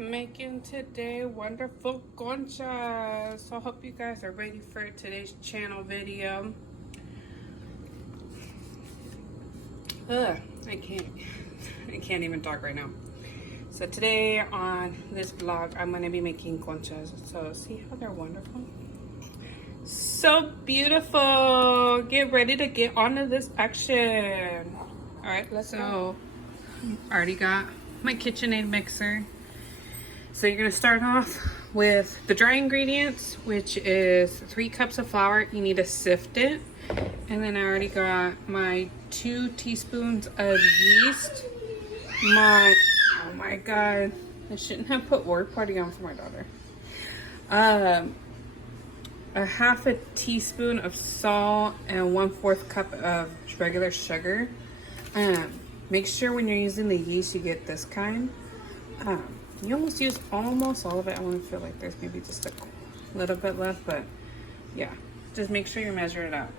making today wonderful concha. So I hope you guys are ready for today's channel video. I can't even talk right now. So today on this vlog, I'm gonna be making conchas. So see how they're wonderful? So beautiful. Get ready to get onto this action. All right, let's go. I already got my KitchenAid mixer. So you're gonna start off with the dry ingredients, which is 3 cups of flour. You need to sift it. And then I already got my 2 teaspoons of yeast. Oh my God, I shouldn't have put word party on for my daughter. A half a teaspoon of salt and 1/4 cup of regular sugar. Make sure when you're using the yeast, you get this kind. You almost use almost all of it. I want to feel like there's maybe just a little bit left, but yeah, just make sure you measure it out.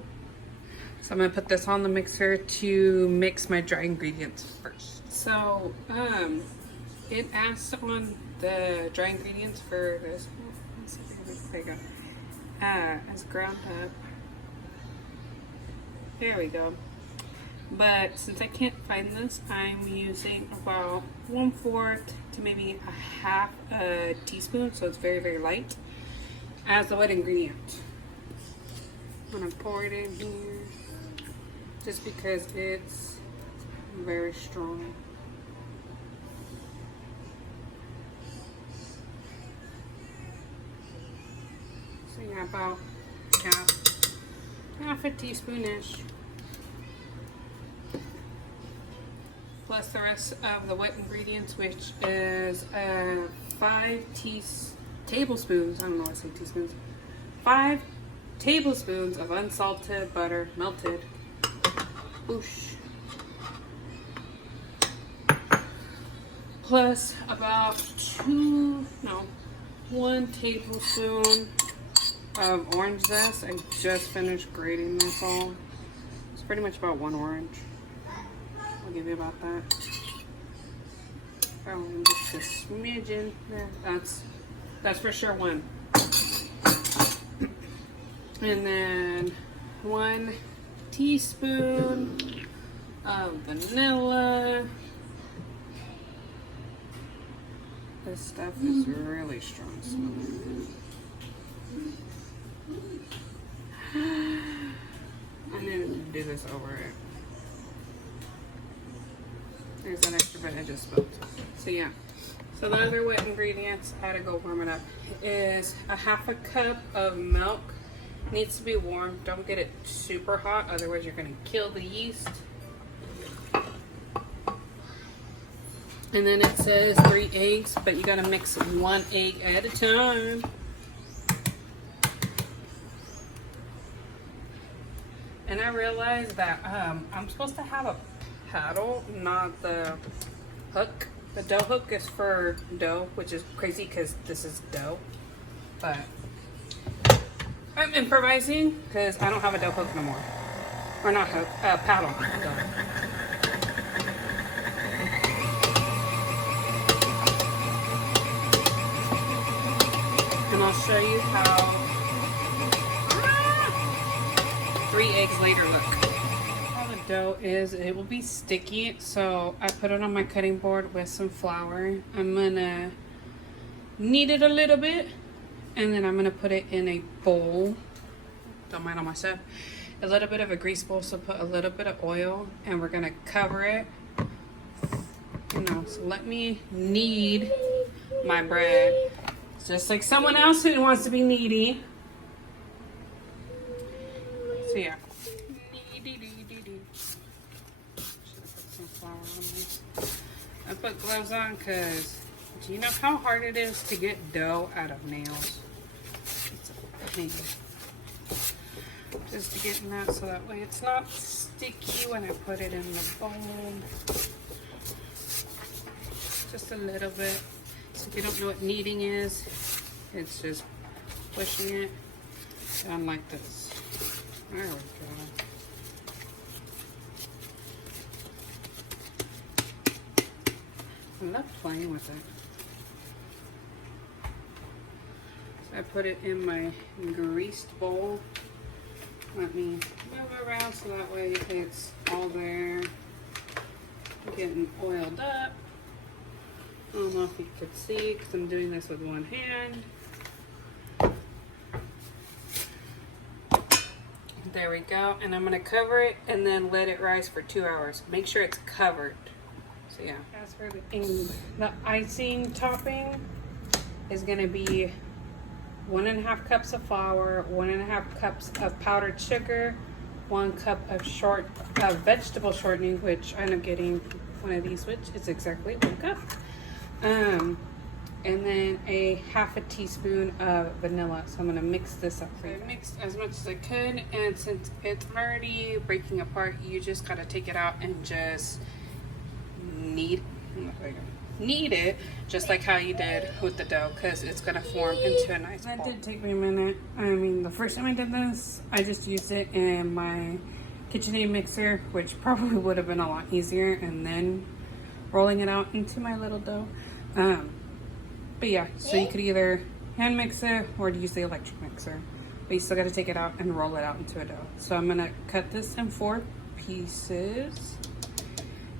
So I'm gonna put this on the mixer to mix my dry ingredients first. So it asks on the dry ingredients for this. There you go. As ground up. There we go. But since I can't find this, I'm using about 1/4 to maybe a half a teaspoon, so it's very, very light, as the wet ingredient. I'm gonna pour it in here just because it's very strong. So yeah, about half a teaspoon-ish. Plus the rest of the wet ingredients, which is 5 tablespoons, I don't know why I say teaspoons, 5 tablespoons of unsalted butter, melted. Whoosh. Plus about 1 tablespoon of orange zest. I just finished grating this all. It's pretty much about 1 orange. I'll give you about that. Oh, just a smidgen. Yeah, that's for sure 1. And then 1 teaspoon of vanilla. This stuff is really strong smelling. And then do this over it. There's that extra bit I just spilled. So yeah. So the other wet ingredients, I had to go warm it up, is a half a cup of milk. Needs to be warm. Don't get it super hot, otherwise you're gonna kill the yeast. And then it says 3 eggs, but you gotta mix 1 egg at a time. And I realized that I'm supposed to have a paddle, not the hook. The dough hook is for dough, which is crazy because this is dough. But I'm improvising because I don't have a dough hook no more. Or not hook, paddle. And I'll show you how 3 eggs later look. Dough is, it will be sticky, so I put it on my cutting board with some flour. I'm gonna knead it a little bit, and then I'm gonna put it in a bowl. Don't mind all my stuff. A little bit of a grease bowl, so put a little bit of oil, and we're gonna cover it. So let me knead my bread, just like someone else who wants to be needy. So yeah. I put gloves on because do you know how hard it is to get dough out of nails? It's a pain. Just to get in that so that way it's not sticky when I put it in the bowl. Just a little bit. So if you don't know what kneading is, it's just pushing it down like this. There we go. I love playing with it. I put it in my greased bowl. Let me move it around so that way it's all there. Getting oiled up. I don't know if you could see because I'm doing this with one hand. There we go. And I'm going to cover it and then let it rise for 2 hours. Make sure it's covered. So yeah. As for the icing topping is going to be 1.5 cups of flour, 1.5 cups of powdered sugar, 1 cup of vegetable shortening, which I end up getting one of these, which is exactly 1 cup. And then a 1/2 teaspoon of vanilla. So I'm gonna mix this up. So I mixed as much as I could, and since it's already breaking apart, you just gotta take it out and just knead it, just like how you did with the dough, because it's gonna form into a nice ball. That did take me a minute. I mean, the first time I did this, I just used it in my KitchenAid mixer, which probably would have been a lot easier, and then rolling it out into my little dough. But yeah, so you could either hand mix it or use the electric mixer, but you still got to take it out and roll it out into a dough. So I'm gonna cut this in 4 pieces,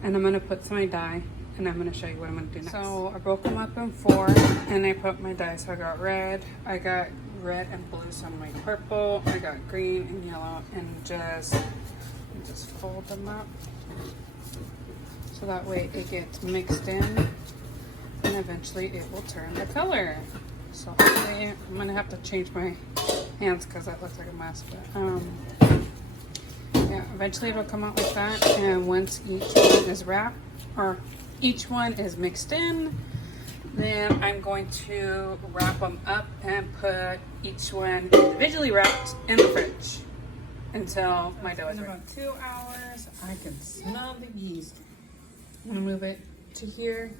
and I'm gonna put some of my dye, and I'm gonna show you what I'm gonna do next. So I broke them up in 4, and I put my dye. So I got red and blue, so I'm like purple. I got green and yellow, and just fold them up so that way it gets mixed in. And eventually it will turn the color. So I'm gonna have to change my hands because that looks like a mess. But yeah, eventually it'll come out like that. And once each one is wrapped, or each one is mixed in, then I'm going to wrap them up and put each one individually wrapped in the fridge until my dough is ready. In about 2 hours, I can smell the yeast. I'm gonna move it to here.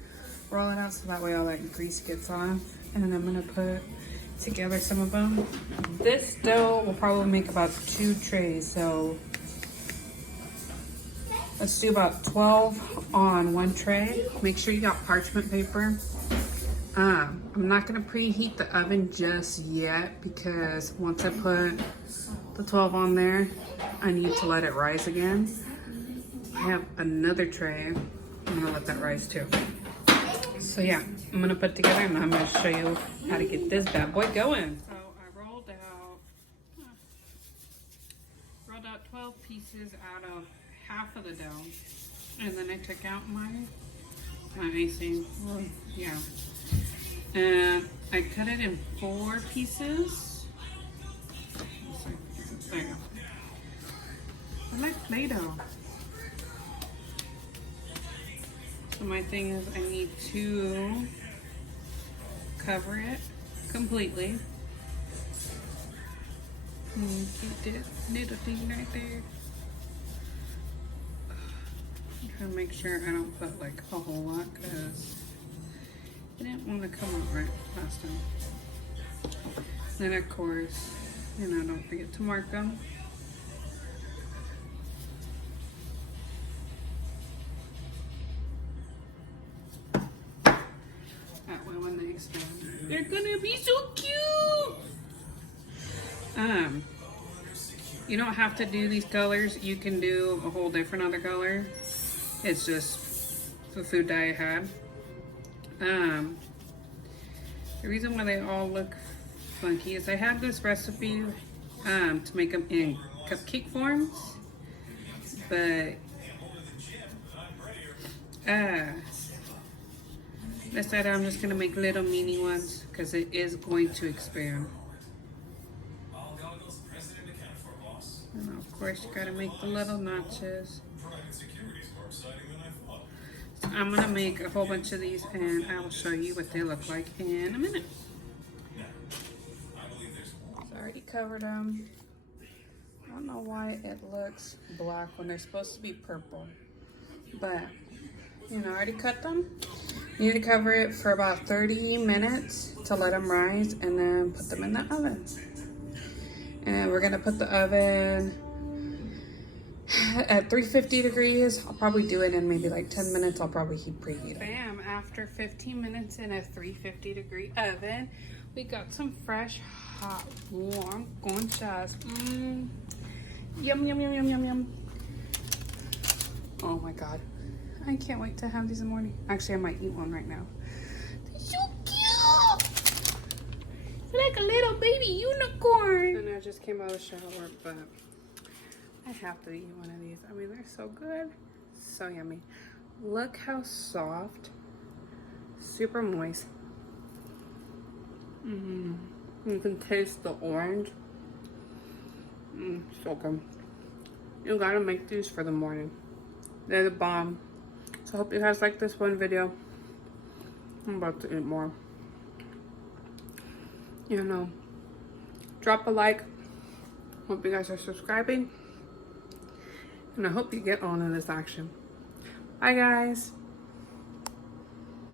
Roll it out so that way all that grease gets off, and then I'm gonna put together some of them. This dough will probably make about 2 trays, so let's do about 12 on 1 tray. Make sure you got parchment paper. I'm not gonna preheat the oven just yet because once I put the 12 on there, I need to let it rise again. I have another tray. I'm gonna let that rise too. So yeah, I'm gonna put it together and I'm gonna show you how to get this bad boy going. So I rolled out 12 pieces out of half of the dough, and then I took out my icing. Yeah, and I cut it in 4 pieces. There you go. I like Play-Doh. So my thing is I need to cover it completely. Get that little thing right there. I'm trying to make sure I don't put like a whole lot because I didn't want to come out right last time. Then of course, don't forget to mark them. They're gonna be so cute. You don't have to do these colors. You can do a whole different other color. It's just the food dye I had. The reason why they all look funky is I had this recipe to make them in cupcake forms, but decided I'm just gonna make little mini ones because it is going to expand. And of course, you gotta make the little notches. So I'm gonna make a whole bunch of these, and I will show you what they look like in a minute. So I already covered them. I don't know why it looks black when they're supposed to be purple, but I already cut them. You need to cover it for about 30 minutes to let them rise, and then put them in the oven. And we're gonna put the oven at 350 degrees. I'll probably do it in maybe like 10 minutes. I'll probably preheat it. Bam, after 15 minutes in a 350 degree oven, we got some fresh, hot, warm conchas. Yum, yum, yum, yum, yum, yum. Oh my God. I can't wait to have these in the morning. Actually, I might eat one right now. They're so cute. They're like a little baby unicorn. And I just came out of the shower, but I have to eat one of these. I mean, they're so good. So yummy. Look how soft. Super moist. You can taste the orange. So good. You gotta make these for the morning. They're the bomb. So I hope you guys like this one video. I'm about to eat more. You know, drop a like. Hope you guys are subscribing. And I hope you get on in this action. Bye, guys.